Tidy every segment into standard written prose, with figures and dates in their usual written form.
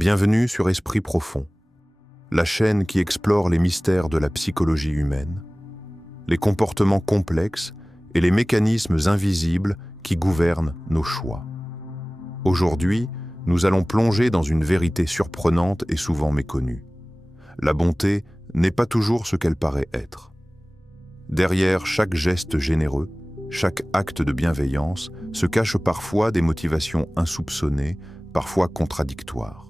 Bienvenue sur Esprit Profond, la chaîne qui explore les mystères de la psychologie humaine, les comportements complexes et les mécanismes invisibles qui gouvernent nos choix. Aujourd'hui, nous allons plonger dans une vérité surprenante et souvent méconnue. La bonté n'est pas toujours ce qu'elle paraît être. Derrière chaque geste généreux, chaque acte de bienveillance, se cachent parfois des motivations insoupçonnées, parfois contradictoires.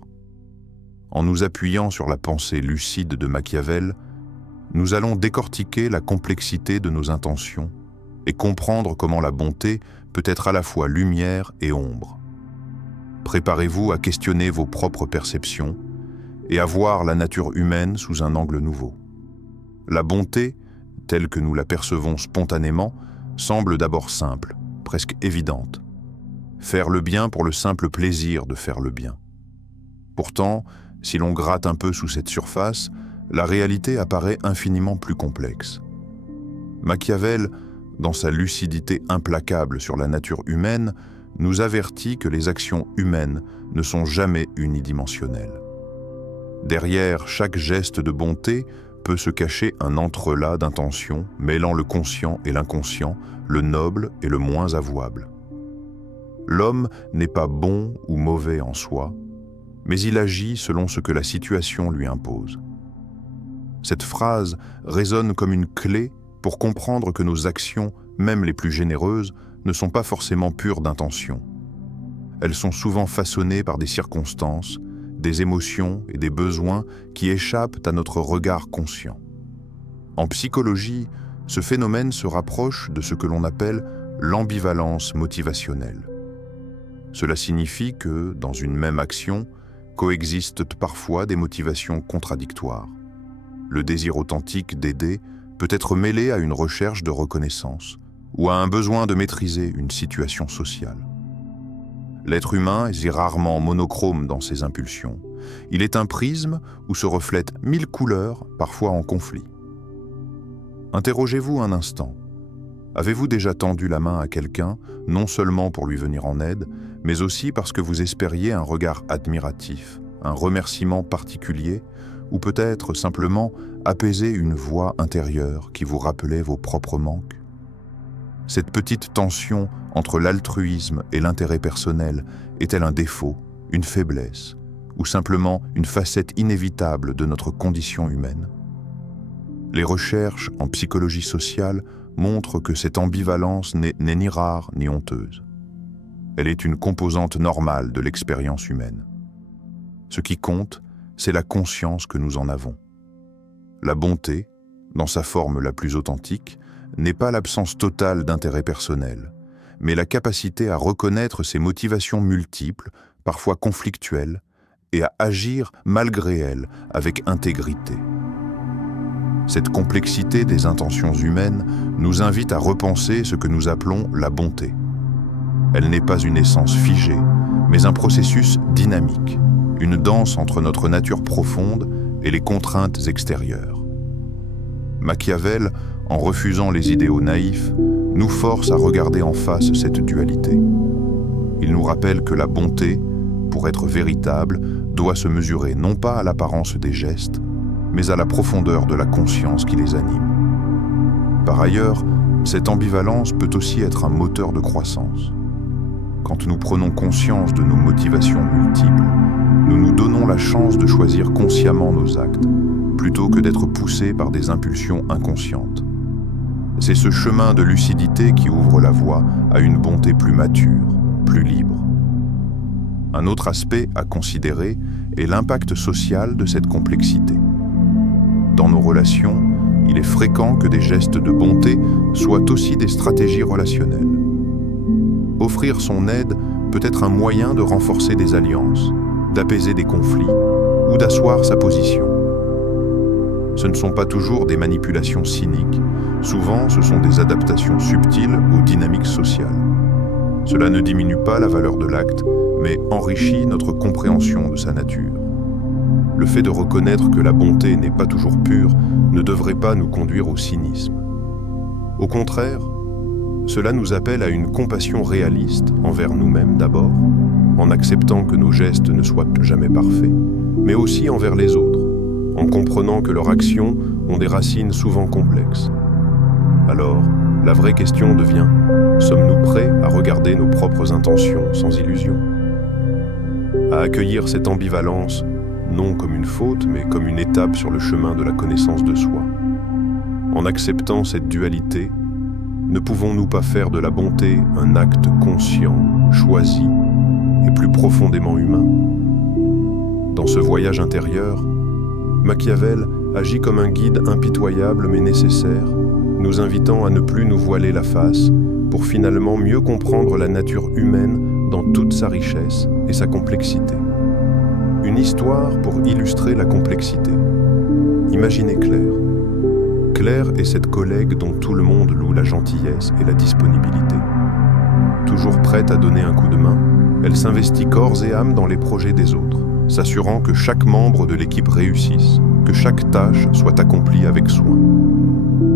En nous appuyant sur la pensée lucide de Machiavel, nous allons décortiquer la complexité de nos intentions et comprendre comment la bonté peut être à la fois lumière et ombre. Préparez-vous à questionner vos propres perceptions et à voir la nature humaine sous un angle nouveau. La bonté, telle que nous la percevons spontanément, semble d'abord simple, presque évidente. Faire le bien pour le simple plaisir de faire le bien. Pourtant, si l'on gratte un peu sous cette surface, la réalité apparaît infiniment plus complexe. Machiavel, dans sa lucidité implacable sur la nature humaine, nous avertit que les actions humaines ne sont jamais unidimensionnelles. Derrière chaque geste de bonté peut se cacher un entrelac d'intentions mêlant le conscient et l'inconscient, le noble et le moins avouable. L'homme n'est pas bon ou mauvais en soi, mais il agit selon ce que la situation lui impose. Cette phrase résonne comme une clé pour comprendre que nos actions, même les plus généreuses, ne sont pas forcément pures d'intention. Elles sont souvent façonnées par des circonstances, des émotions et des besoins qui échappent à notre regard conscient. En psychologie, ce phénomène se rapproche de ce que l'on appelle l'ambivalence motivationnelle. Cela signifie que, dans une même action, coexistent parfois des motivations contradictoires. Le désir authentique d'aider peut être mêlé à une recherche de reconnaissance ou à un besoin de maîtriser une situation sociale. L'être humain est rarement monochrome dans ses impulsions. Il est un prisme où se reflètent 1000 couleurs, parfois en conflit. Interrogez-vous un instant. Avez-vous déjà tendu la main à quelqu'un, non seulement pour lui venir en aide, mais aussi parce que vous espériez un regard admiratif, un remerciement particulier, ou peut-être simplement apaiser une voix intérieure qui vous rappelait vos propres manques? Cette petite tension entre l'altruisme et l'intérêt personnel est-elle un défaut, une faiblesse, ou simplement une facette inévitable de notre condition humaine? Les recherches en psychologie sociale montrent que cette ambivalence n'est ni rare ni honteuse. Elle est une composante normale de l'expérience humaine. Ce qui compte, c'est la conscience que nous en avons. La bonté, dans sa forme la plus authentique, n'est pas l'absence totale d'intérêt personnel, mais la capacité à reconnaître ses motivations multiples, parfois conflictuelles, et à agir malgré elles, avec intégrité. Cette complexité des intentions humaines nous invite à repenser ce que nous appelons la bonté. Elle n'est pas une essence figée, mais un processus dynamique, une danse entre notre nature profonde et les contraintes extérieures. Machiavel, en refusant les idéaux naïfs, nous force à regarder en face cette dualité. Il nous rappelle que la bonté, pour être véritable, doit se mesurer non pas à l'apparence des gestes, mais à la profondeur de la conscience qui les anime. Par ailleurs, cette ambivalence peut aussi être un moteur de croissance. Quand nous prenons conscience de nos motivations multiples, nous nous donnons la chance de choisir consciemment nos actes, plutôt que d'être poussés par des impulsions inconscientes. C'est ce chemin de lucidité qui ouvre la voie à une bonté plus mature, plus libre. Un autre aspect à considérer est l'impact social de cette complexité. Dans nos relations, il est fréquent que des gestes de bonté soient aussi des stratégies relationnelles. Offrir son aide peut être un moyen de renforcer des alliances, d'apaiser des conflits ou d'asseoir sa position. Ce ne sont pas toujours des manipulations cyniques, souvent ce sont des adaptations subtiles aux dynamiques sociales. Cela ne diminue pas la valeur de l'acte, mais enrichit notre compréhension de sa nature. Le fait de reconnaître que la bonté n'est pas toujours pure ne devrait pas nous conduire au cynisme. Au contraire, cela nous appelle à une compassion réaliste envers nous-mêmes d'abord, en acceptant que nos gestes ne soient jamais parfaits, mais aussi envers les autres, en comprenant que leurs actions ont des racines souvent complexes. Alors, la vraie question devient, sommes-nous prêts à regarder nos propres intentions sans illusion? À accueillir cette ambivalence, non comme une faute, mais comme une étape sur le chemin de la connaissance de soi. En acceptant cette dualité, ne pouvons-nous pas faire de la bonté un acte conscient, choisi et plus profondément humain? Dans ce voyage intérieur, Machiavel agit comme un guide impitoyable mais nécessaire, nous invitant à ne plus nous voiler la face pour finalement mieux comprendre la nature humaine dans toute sa richesse et sa complexité. Une histoire pour illustrer la complexité. Imaginez Claire. Claire est cette collègue dont tout le monde loue la gentillesse et la disponibilité. Toujours prête à donner un coup de main, elle s'investit corps et âme dans les projets des autres, s'assurant que chaque membre de l'équipe réussisse, que chaque tâche soit accomplie avec soin.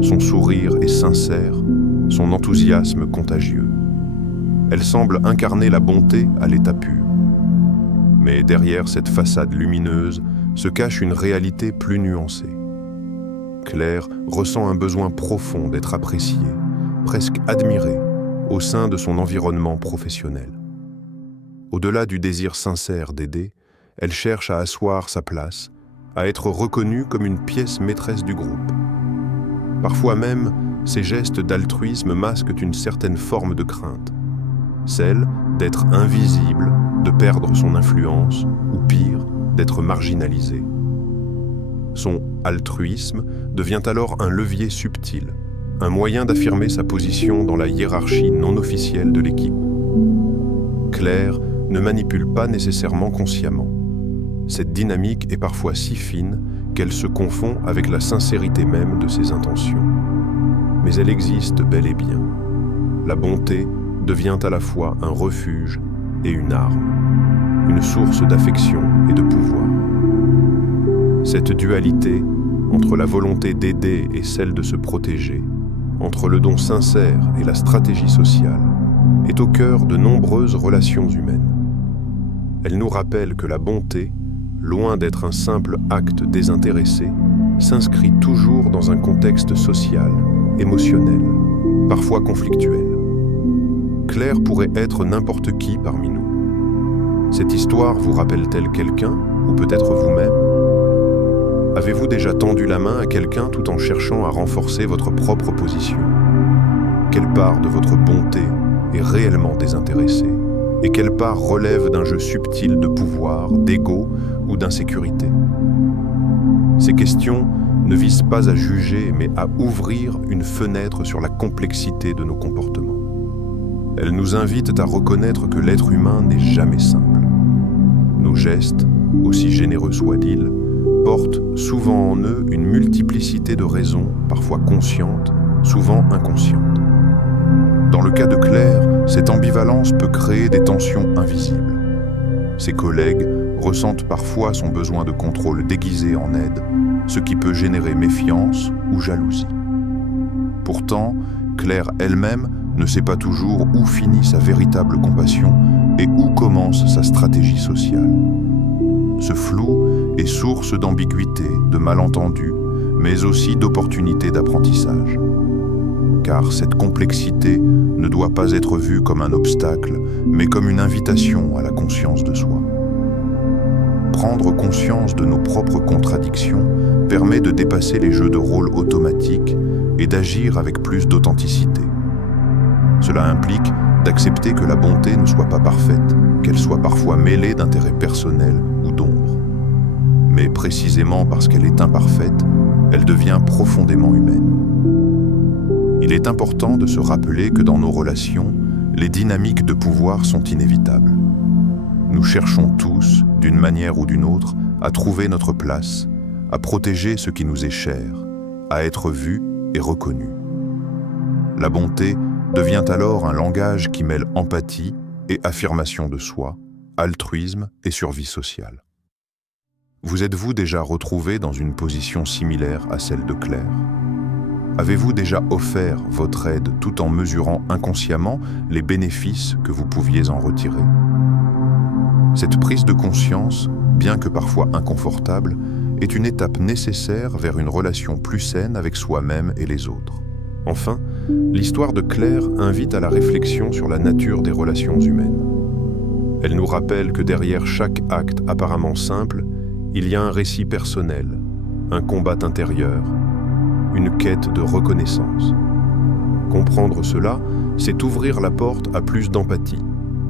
Son sourire est sincère, son enthousiasme contagieux. Elle semble incarner la bonté à l'état pur. Mais derrière cette façade lumineuse se cache une réalité plus nuancée. Claire ressent un besoin profond d'être appréciée, presque admirée, au sein de son environnement professionnel. Au-delà du désir sincère d'aider, elle cherche à asseoir sa place, à être reconnue comme une pièce maîtresse du groupe. Parfois même, ces gestes d'altruisme masquent une certaine forme de crainte, celle d'être invisible, de perdre son influence, ou pire, d'être marginalisée. Son altruisme devient alors un levier subtil, un moyen d'affirmer sa position dans la hiérarchie non officielle de l'équipe. Claire ne manipule pas nécessairement consciemment. Cette dynamique est parfois si fine qu'elle se confond avec la sincérité même de ses intentions. Mais elle existe bel et bien. La bonté devient à la fois un refuge et une arme, une source d'affection et de pouvoir. Cette dualité, entre la volonté d'aider et celle de se protéger, entre le don sincère et la stratégie sociale, est au cœur de nombreuses relations humaines. Elle nous rappelle que la bonté, loin d'être un simple acte désintéressé, s'inscrit toujours dans un contexte social, émotionnel, parfois conflictuel. Claire pourrait être n'importe qui parmi nous. Cette histoire vous rappelle-t-elle quelqu'un, ou peut-être vous-même? Avez-vous déjà tendu la main à quelqu'un tout en cherchant à renforcer votre propre position? Quelle part de votre bonté est réellement désintéressée? Et quelle part relève d'un jeu subtil de pouvoir, d'ego ou d'insécurité? Ces questions ne visent pas à juger, mais à ouvrir une fenêtre sur la complexité de nos comportements. Elles nous invitent à reconnaître que l'être humain n'est jamais simple. Nos gestes, aussi généreux soient-ils, portent souvent en eux une multiplicité de raisons, parfois conscientes, souvent inconscientes. Dans le cas de Claire, cette ambivalence peut créer des tensions invisibles. Ses collègues ressentent parfois son besoin de contrôle déguisé en aide, ce qui peut générer méfiance ou jalousie. Pourtant, Claire elle-même ne sait pas toujours où finit sa véritable compassion et où commence sa stratégie sociale. Ce flou est source d'ambiguïté, de malentendus, mais aussi d'opportunités d'apprentissage. Car cette complexité ne doit pas être vue comme un obstacle, mais comme une invitation à la conscience de soi. Prendre conscience de nos propres contradictions permet de dépasser les jeux de rôle automatiques et d'agir avec plus d'authenticité. Cela implique d'accepter que la bonté ne soit pas parfaite, qu'elle soit parfois mêlée d'intérêts personnels ou d'ombre. Mais précisément parce qu'elle est imparfaite, elle devient profondément humaine. Il est important de se rappeler que dans nos relations, les dynamiques de pouvoir sont inévitables. Nous cherchons tous, d'une manière ou d'une autre, à trouver notre place, à protéger ce qui nous est cher, à être vu et reconnu. La bonté devient alors un langage qui mêle empathie et affirmation de soi, altruisme et survie sociale. Vous êtes-vous déjà retrouvé dans une position similaire à celle de Claire? Avez-vous déjà offert votre aide tout en mesurant inconsciemment les bénéfices que vous pouviez en retirer? Cette prise de conscience, bien que parfois inconfortable, est une étape nécessaire vers une relation plus saine avec soi-même et les autres. Enfin, l'histoire de Claire invite à la réflexion sur la nature des relations humaines. Elle nous rappelle que derrière chaque acte apparemment simple, il y a un récit personnel, un combat intérieur, une quête de reconnaissance. Comprendre cela, c'est ouvrir la porte à plus d'empathie,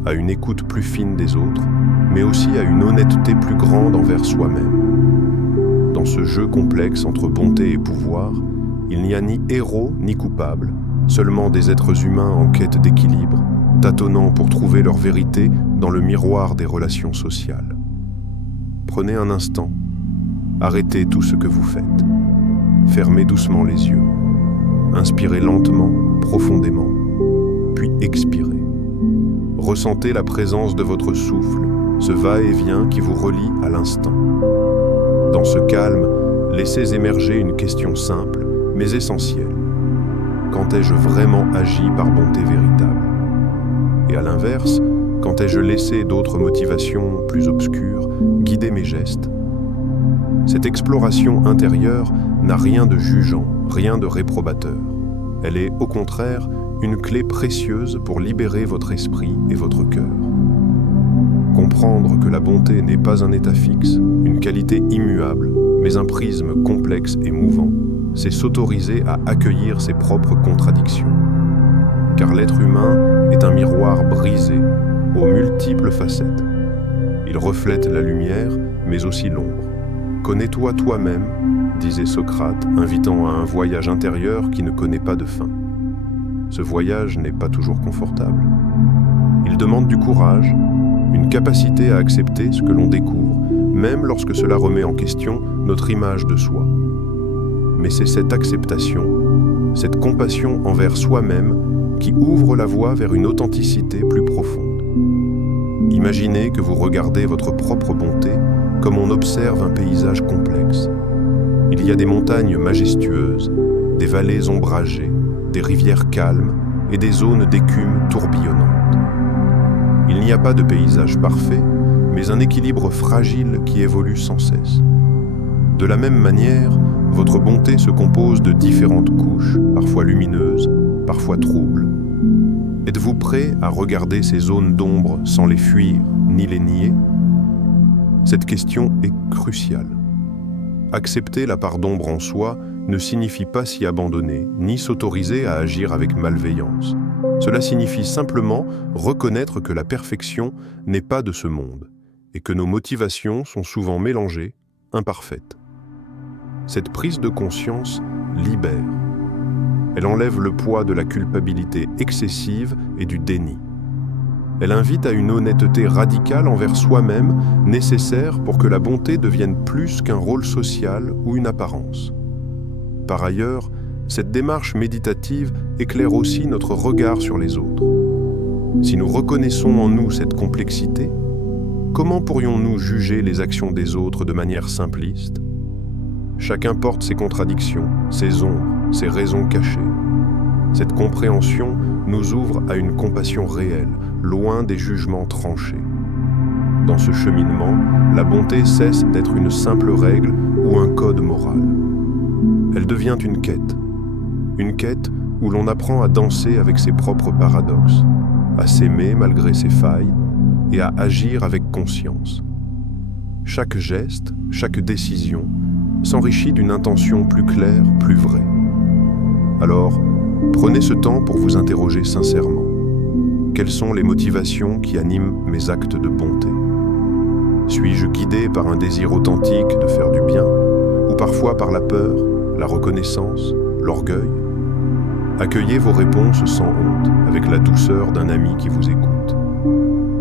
à une écoute plus fine des autres, mais aussi à une honnêteté plus grande envers soi-même. Dans ce jeu complexe entre bonté et pouvoir, il n'y a ni héros ni coupable, seulement des êtres humains en quête d'équilibre, tâtonnant pour trouver leur vérité dans le miroir des relations sociales. Prenez un instant, arrêtez tout ce que vous faites, fermez doucement les yeux, inspirez lentement, profondément, puis expirez. Ressentez la présence de votre souffle, ce va-et-vient qui vous relie à l'instant. Dans ce calme, laissez émerger une question simple, mais essentielle. Quand ai-je vraiment agi par bonté véritable? Et à l'inverse, quand ai-je laissé d'autres motivations plus obscures guider mes gestes? Cette exploration intérieure n'a rien de jugeant, rien de réprobateur. Elle est, au contraire, une clé précieuse pour libérer votre esprit et votre cœur. Comprendre que la bonté n'est pas un état fixe, une qualité immuable, mais un prisme complexe et mouvant, c'est s'autoriser à accueillir ses propres contradictions. Car l'être humain est un miroir brisé, aux multiples facettes. Il reflète la lumière, mais aussi l'ombre. Connais-toi toi-même, disait Socrate, invitant à un voyage intérieur qui ne connaît pas de fin. Ce voyage n'est pas toujours confortable. Il demande du courage, une capacité à accepter ce que l'on découvre, même lorsque cela remet en question notre image de soi. Mais c'est cette acceptation, cette compassion envers soi-même qui ouvre la voie vers une authenticité plus profonde. Imaginez que vous regardez votre propre bonté comme on observe un paysage complexe. Il y a des montagnes majestueuses, des vallées ombragées, des rivières calmes et des zones d'écume tourbillonnantes. Il n'y a pas de paysage parfait, mais un équilibre fragile qui évolue sans cesse. De la même manière, votre bonté se compose de différentes couches, parfois lumineuses, parfois troubles. Êtes-vous prêt à regarder ces zones d'ombre sans les fuir ni les nier? Cette question est cruciale. Accepter la part d'ombre en soi ne signifie pas s'y abandonner, ni s'autoriser à agir avec malveillance. Cela signifie simplement reconnaître que la perfection n'est pas de ce monde, et que nos motivations sont souvent mélangées, imparfaites. Cette prise de conscience libère. Elle enlève le poids de la culpabilité excessive et du déni. Elle invite à une honnêteté radicale envers soi-même, nécessaire pour que la bonté devienne plus qu'un rôle social ou une apparence. Par ailleurs, cette démarche méditative éclaire aussi notre regard sur les autres. Si nous reconnaissons en nous cette complexité, comment pourrions-nous juger les actions des autres de manière simpliste? Chacun porte ses contradictions, ses ombres, ses raisons cachées. Cette compréhension nous ouvre à une compassion réelle, loin des jugements tranchés. Dans ce cheminement, la bonté cesse d'être une simple règle ou un code moral. Elle devient une quête où l'on apprend à danser avec ses propres paradoxes, à s'aimer malgré ses failles et à agir avec conscience. Chaque geste, chaque décision s'enrichit d'une intention plus claire, plus vraie. Alors, prenez ce temps pour vous interroger sincèrement. Quelles sont les motivations qui animent mes actes de bonté? Suis-je guidé par un désir authentique de faire du bien, ou parfois par la peur, la reconnaissance, l'orgueil? Accueillez vos réponses sans honte, avec la douceur d'un ami qui vous écoute.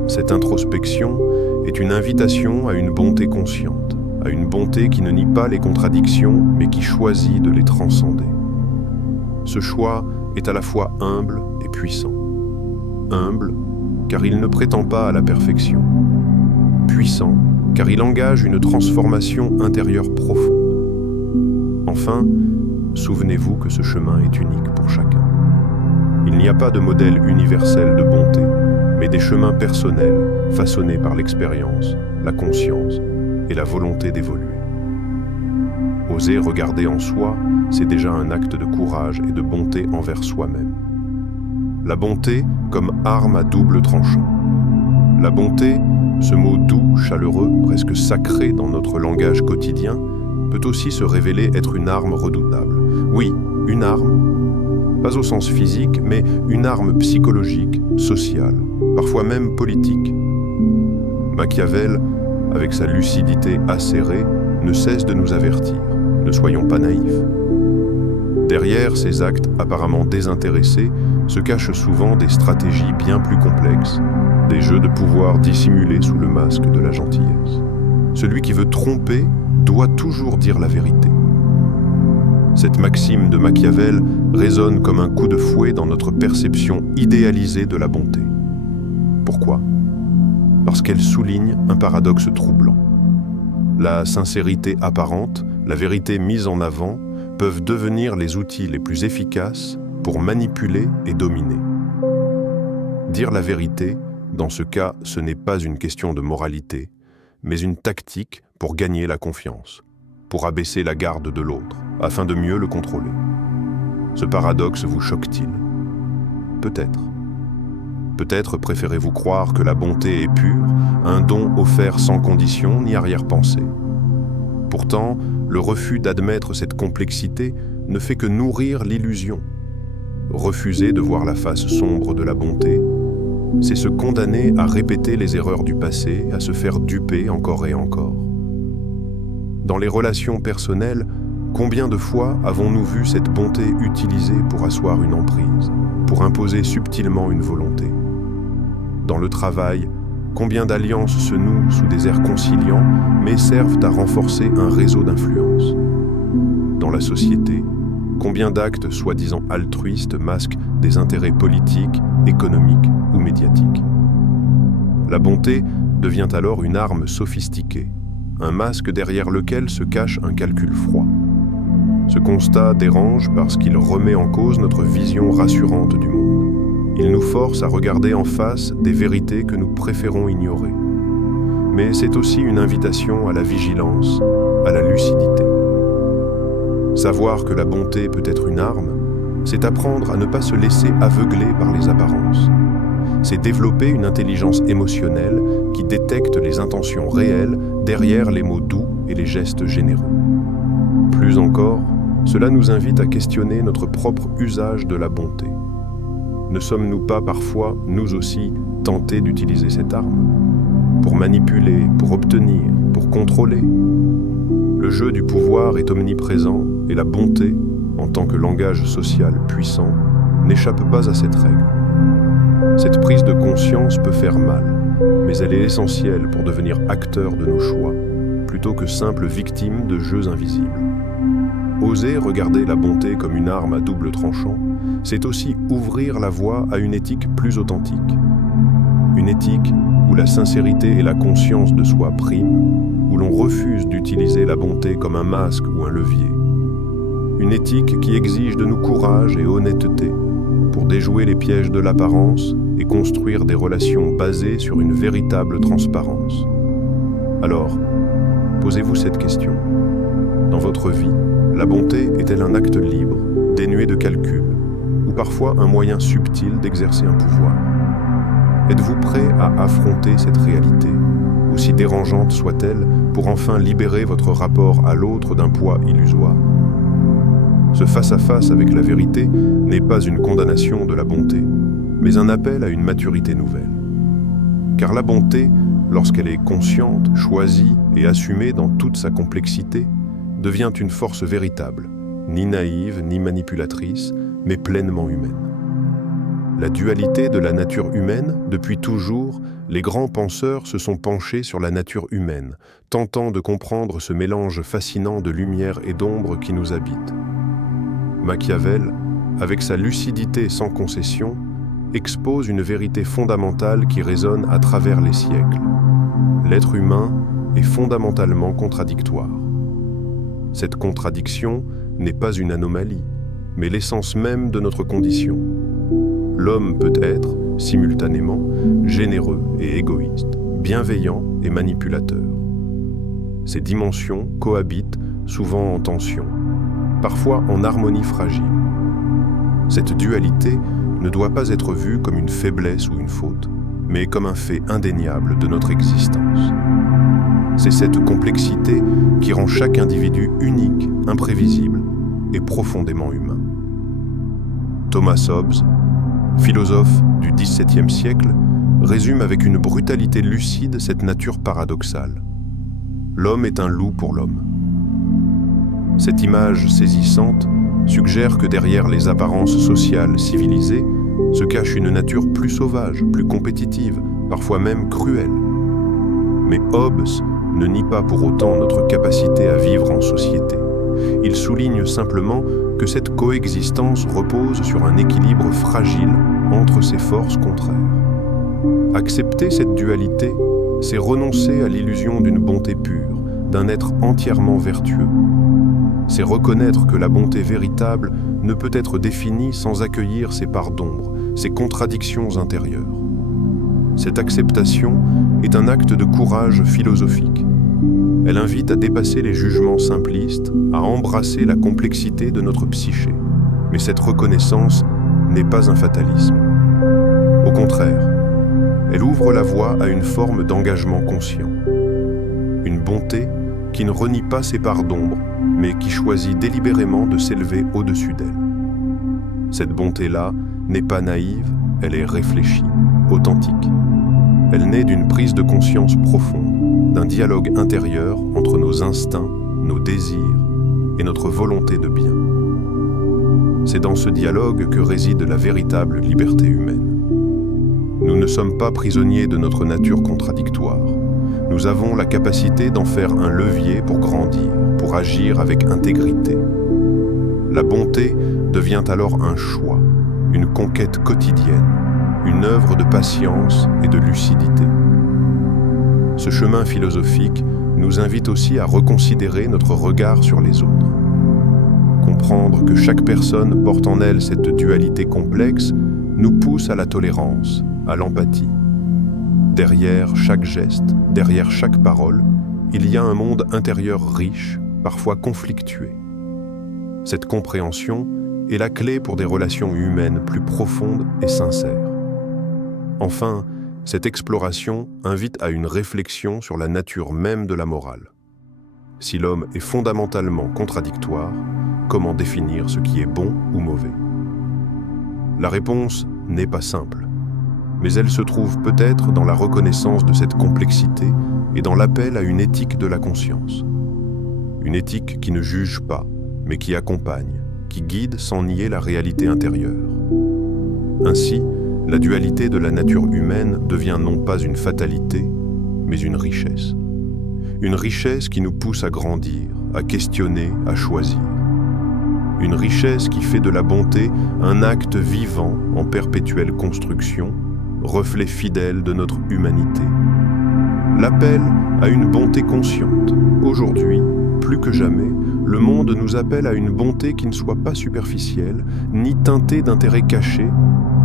Cette introspection est une invitation à une bonté consciente, à une bonté qui ne nie pas les contradictions, mais qui choisit de les transcender. Ce choix est à la fois humble et puissant. Humble, car il ne prétend pas à la perfection. Puissant, car il engage une transformation intérieure profonde. Enfin, souvenez-vous que ce chemin est unique pour chacun. Il n'y a pas de modèle universel de bonté, mais des chemins personnels, façonnée par l'expérience, la conscience et la volonté d'évoluer. Oser regarder en soi, c'est déjà un acte de courage et de bonté envers soi-même. La bonté comme arme à double tranchant. La bonté, ce mot doux, chaleureux, presque sacré dans notre langage quotidien, peut aussi se révéler être une arme redoutable. Oui, une arme, pas au sens physique, mais une arme psychologique, sociale, parfois même politique. Machiavel, avec sa lucidité acérée, ne cesse de nous avertir. Ne soyons pas naïfs. Derrière ces actes apparemment désintéressés se cachent souvent des stratégies bien plus complexes, des jeux de pouvoir dissimulés sous le masque de la gentillesse. Celui qui veut tromper doit toujours dire la vérité. Cette maxime de Machiavel résonne comme un coup de fouet dans notre perception idéalisée de la bonté. Pourquoi ? Parce qu'elle souligne un paradoxe troublant. La sincérité apparente, la vérité mise en avant, peuvent devenir les outils les plus efficaces pour manipuler et dominer. Dire la vérité, dans ce cas, ce n'est pas une question de moralité, mais une tactique pour gagner la confiance, pour abaisser la garde de l'autre, afin de mieux le contrôler. Ce paradoxe vous choque-t-il ? Peut-être. Peut-être préférez-vous croire que la bonté est pure, un don offert sans condition ni arrière-pensée. Pourtant, le refus d'admettre cette complexité ne fait que nourrir l'illusion. Refuser de voir la face sombre de la bonté, c'est se condamner à répéter les erreurs du passé, à se faire duper encore et encore. Dans les relations personnelles, combien de fois avons-nous vu cette bonté utilisée pour asseoir une emprise, pour imposer subtilement une volonté ? Dans le travail, combien d'alliances se nouent sous des airs conciliants, mais servent à renforcer un réseau d'influence ? Dans la société, combien d'actes soi-disant altruistes masquent des intérêts politiques, économiques ou médiatiques ? La bonté devient alors une arme sophistiquée, un masque derrière lequel se cache un calcul froid. Ce constat dérange parce qu'il remet en cause notre vision rassurante du monde. Il nous force à regarder en face des vérités que nous préférons ignorer. Mais c'est aussi une invitation à la vigilance, à la lucidité. Savoir que la bonté peut être une arme, c'est apprendre à ne pas se laisser aveugler par les apparences. C'est développer une intelligence émotionnelle qui détecte les intentions réelles derrière les mots doux et les gestes généreux. Plus encore, cela nous invite à questionner notre propre usage de la bonté. Ne sommes-nous pas parfois, nous aussi, tentés d'utiliser cette arme ? Pour manipuler, pour obtenir, pour contrôler ? Le jeu du pouvoir est omniprésent et la bonté, en tant que langage social puissant, n'échappe pas à cette règle. Cette prise de conscience peut faire mal, mais elle est essentielle pour devenir acteur de nos choix, plutôt que simple victime de jeux invisibles. Oser regarder la bonté comme une arme à double tranchant, c'est aussi ouvrir la voie à une éthique plus authentique. Une éthique où la sincérité et la conscience de soi priment, où l'on refuse d'utiliser la bonté comme un masque ou un levier. Une éthique qui exige de nous courage et honnêteté pour déjouer les pièges de l'apparence et construire des relations basées sur une véritable transparence. Alors, posez-vous cette question. Dans votre vie, la bonté est-elle un acte libre, dénué de calcul, ou parfois un moyen subtil d'exercer un pouvoir ? Êtes-vous prêt à affronter cette réalité, aussi dérangeante soit-elle, pour enfin libérer votre rapport à l'autre d'un poids illusoire ? Ce face-à-face avec la vérité n'est pas une condamnation de la bonté, mais un appel à une maturité nouvelle. Car la bonté, lorsqu'elle est consciente, choisie et assumée dans toute sa complexité, devient une force véritable, ni naïve ni manipulatrice, mais pleinement humaine. La dualité de la nature humaine, depuis toujours, les grands penseurs se sont penchés sur la nature humaine, tentant de comprendre ce mélange fascinant de lumière et d'ombre qui nous habite. Machiavel, avec sa lucidité sans concession, expose une vérité fondamentale qui résonne à travers les siècles. L'être humain est fondamentalement contradictoire. Cette contradiction n'est pas une anomalie, mais l'essence même de notre condition. L'homme peut être, simultanément, généreux et égoïste, bienveillant et manipulateur. Ces dimensions cohabitent, souvent en tension, parfois en harmonie fragile. Cette dualité ne doit pas être vue comme une faiblesse ou une faute, mais comme un fait indéniable de notre existence. C'est cette complexité qui rend chaque individu unique, imprévisible et profondément humain. Thomas Hobbes, philosophe du XVIIe siècle, résume avec une brutalité lucide cette nature paradoxale. L'homme est un loup pour l'homme. Cette image saisissante suggère que derrière les apparences sociales civilisées se cache une nature plus sauvage, plus compétitive, parfois même cruelle. Mais Hobbes ne nie pas pour autant notre capacité à vivre en société. Il souligne simplement que cette coexistence repose sur un équilibre fragile entre ces forces contraires. Accepter cette dualité, c'est renoncer à l'illusion d'une bonté pure, d'un être entièrement vertueux. C'est reconnaître que la bonté véritable ne peut être définie sans accueillir ses parts d'ombre, ses contradictions intérieures. Cette acceptation est un acte de courage philosophique. Elle invite à dépasser les jugements simplistes, à embrasser la complexité de notre psyché. Mais cette reconnaissance n'est pas un fatalisme. Au contraire, elle ouvre la voie à une forme d'engagement conscient. Une bonté qui ne renie pas ses parts d'ombre, mais qui choisit délibérément de s'élever au-dessus d'elle. Cette bonté-là n'est pas naïve, elle est réfléchie, authentique. Elle naît d'une prise de conscience profonde, d'un dialogue intérieur entre nos instincts, nos désirs et notre volonté de bien. C'est dans ce dialogue que réside la véritable liberté humaine. Nous ne sommes pas prisonniers de notre nature contradictoire. Nous avons la capacité d'en faire un levier pour grandir, pour agir avec intégrité. La bonté devient alors un choix, une conquête quotidienne, une œuvre de patience et de lucidité. Ce chemin philosophique nous invite aussi à reconsidérer notre regard sur les autres. Comprendre que chaque personne porte en elle cette dualité complexe nous pousse à la tolérance, à l'empathie. Derrière chaque geste, derrière chaque parole, il y a un monde intérieur riche, parfois conflictué. Cette compréhension est la clé pour des relations humaines plus profondes et sincères. Enfin, cette exploration invite à une réflexion sur la nature même de la morale. Si l'homme est fondamentalement contradictoire, comment définir ce qui est bon ou mauvais? La réponse n'est pas simple, mais elle se trouve peut-être dans la reconnaissance de cette complexité et dans l'appel à une éthique de la conscience. Une éthique qui ne juge pas, mais qui accompagne, qui guide sans nier la réalité intérieure. Ainsi, la dualité de la nature humaine devient non pas une fatalité, mais une richesse. Une richesse qui nous pousse à grandir, à questionner, à choisir. Une richesse qui fait de la bonté un acte vivant en perpétuelle construction, reflet fidèle de notre humanité. L'appel à une bonté consciente. Aujourd'hui, plus que jamais, le monde nous appelle à une bonté qui ne soit pas superficielle, ni teintée d'intérêts cachés,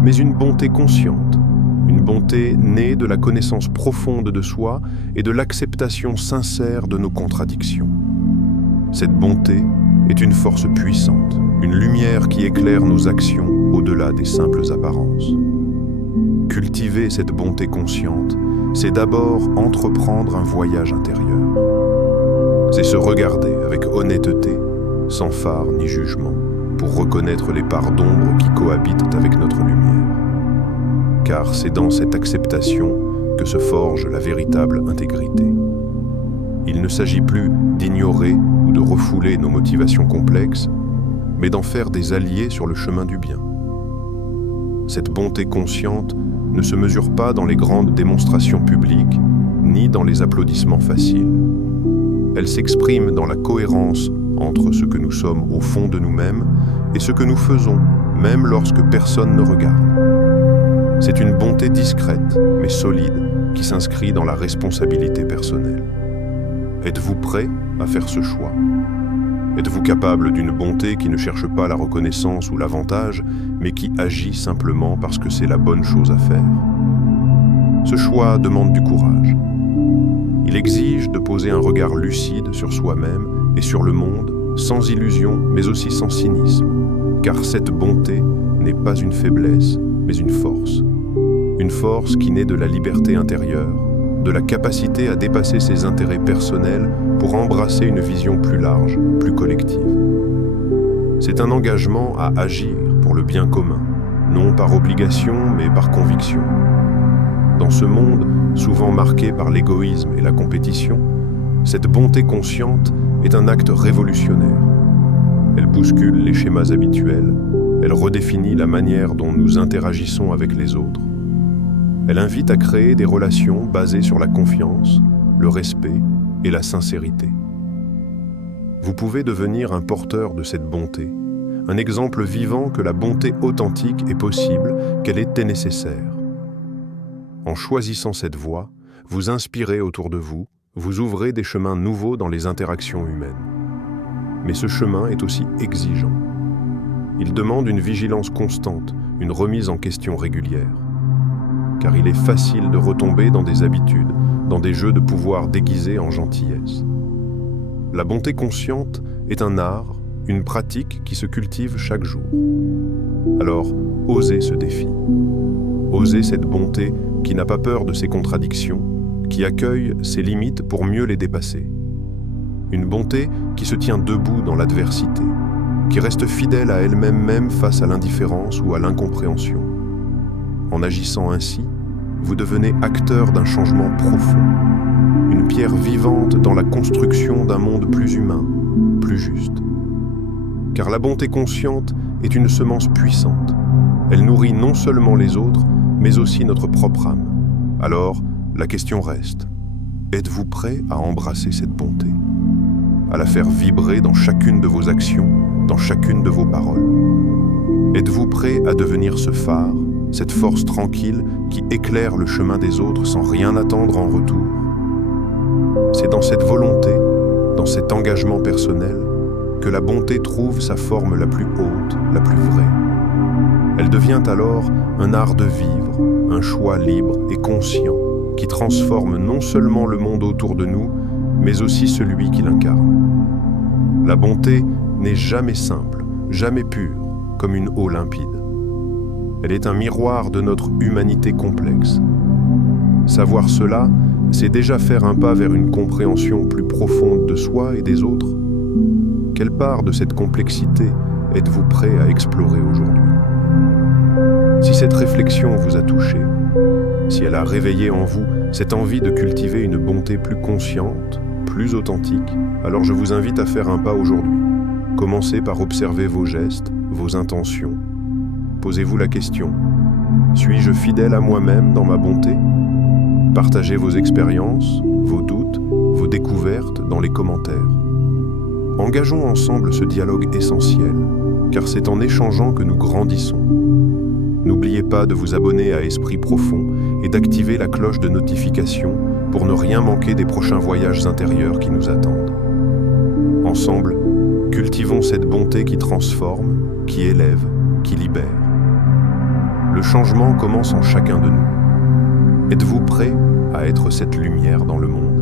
mais une bonté consciente, une bonté née de la connaissance profonde de soi et de l'acceptation sincère de nos contradictions. Cette bonté est une force puissante, une lumière qui éclaire nos actions au-delà des simples apparences. Cultiver cette bonté consciente, c'est d'abord entreprendre un voyage intérieur. C'est se regarder avec honnêteté, sans phare ni jugement, pour reconnaître les parts d'ombre qui cohabitent avec notre lumière. Car c'est dans cette acceptation que se forge la véritable intégrité. Il ne s'agit plus d'ignorer ou de refouler nos motivations complexes, mais d'en faire des alliés sur le chemin du bien. Cette bonté consciente ne se mesure pas dans les grandes démonstrations publiques, ni dans les applaudissements faciles. Elle s'exprime dans la cohérence entre ce que nous sommes au fond de nous-mêmes et ce que nous faisons, même lorsque personne ne regarde. C'est une bonté discrète, mais solide, qui s'inscrit dans la responsabilité personnelle. Êtes-vous prêt à faire ce choix? Êtes-vous capable d'une bonté qui ne cherche pas la reconnaissance ou l'avantage, mais qui agit simplement parce que c'est la bonne chose à faire? Ce choix demande du courage. Il exige de poser un regard lucide sur soi-même et sur le monde, sans illusion, mais aussi sans cynisme, car cette bonté n'est pas une faiblesse, mais une force. Une force qui naît de la liberté intérieure, de la capacité à dépasser ses intérêts personnels pour embrasser une vision plus large, plus collective. C'est un engagement à agir pour le bien commun, non par obligation, mais par conviction. Dans ce monde, souvent marqué par l'égoïsme et la compétition, cette bonté consciente est un acte révolutionnaire. Elle bouscule les schémas habituels, elle redéfinit la manière dont nous interagissons avec les autres. Elle invite à créer des relations basées sur la confiance, le respect et la sincérité. Vous pouvez devenir un porteur de cette bonté, un exemple vivant que la bonté authentique est possible, qu'elle est nécessaire. En choisissant cette voie, vous inspirez autour de vous, vous ouvrez des chemins nouveaux dans les interactions humaines. Mais ce chemin est aussi exigeant. Il demande une vigilance constante, une remise en question régulière. Car il est facile de retomber dans des habitudes, dans des jeux de pouvoir déguisés en gentillesse. La bonté consciente est un art, une pratique qui se cultive chaque jour. Alors, osez ce défi. Osez cette bonté qui n'a pas peur de ses contradictions, qui accueille ses limites pour mieux les dépasser. Une bonté qui se tient debout dans l'adversité, qui reste fidèle à elle-même face à l'indifférence ou à l'incompréhension. En agissant ainsi, vous devenez acteur d'un changement profond, une pierre vivante dans la construction d'un monde plus humain, plus juste. Car la bonté consciente est une semence puissante. Elle nourrit non seulement les autres, mais aussi notre propre âme. Alors, la question reste, êtes-vous prêt à embrasser cette bonté, à la faire vibrer dans chacune de vos actions, dans chacune de vos paroles? Êtes-vous prêt à devenir ce phare, cette force tranquille qui éclaire le chemin des autres sans rien attendre en retour? C'est dans cette volonté, dans cet engagement personnel, que la bonté trouve sa forme la plus haute, la plus vraie. Elle devient alors un art de vivre, un choix libre et conscient qui transforme non seulement le monde autour de nous, mais aussi celui qui l'incarne. La bonté n'est jamais simple, jamais pure, comme une eau limpide. Elle est un miroir de notre humanité complexe. Savoir cela, c'est déjà faire un pas vers une compréhension plus profonde de soi et des autres. Quelle part de cette complexité êtes-vous prêt à explorer aujourd'hui? Si cette réflexion vous a touché, si elle a réveillé en vous cette envie de cultiver une bonté plus consciente, plus authentique, alors je vous invite à faire un pas aujourd'hui. Commencez par observer vos gestes, vos intentions. Posez-vous la question, suis-je fidèle à moi-même dans ma bonté? Partagez vos expériences, vos doutes, vos découvertes dans les commentaires. Engageons ensemble ce dialogue essentiel, car c'est en échangeant que nous grandissons. N'oubliez pas de vous abonner à Esprit Profond et d'activer la cloche de notification pour ne rien manquer des prochains voyages intérieurs qui nous attendent. Ensemble, cultivons cette bonté qui transforme, qui élève, qui libère. Le changement commence en chacun de nous. Êtes-vous prêt à être cette lumière dans le monde ?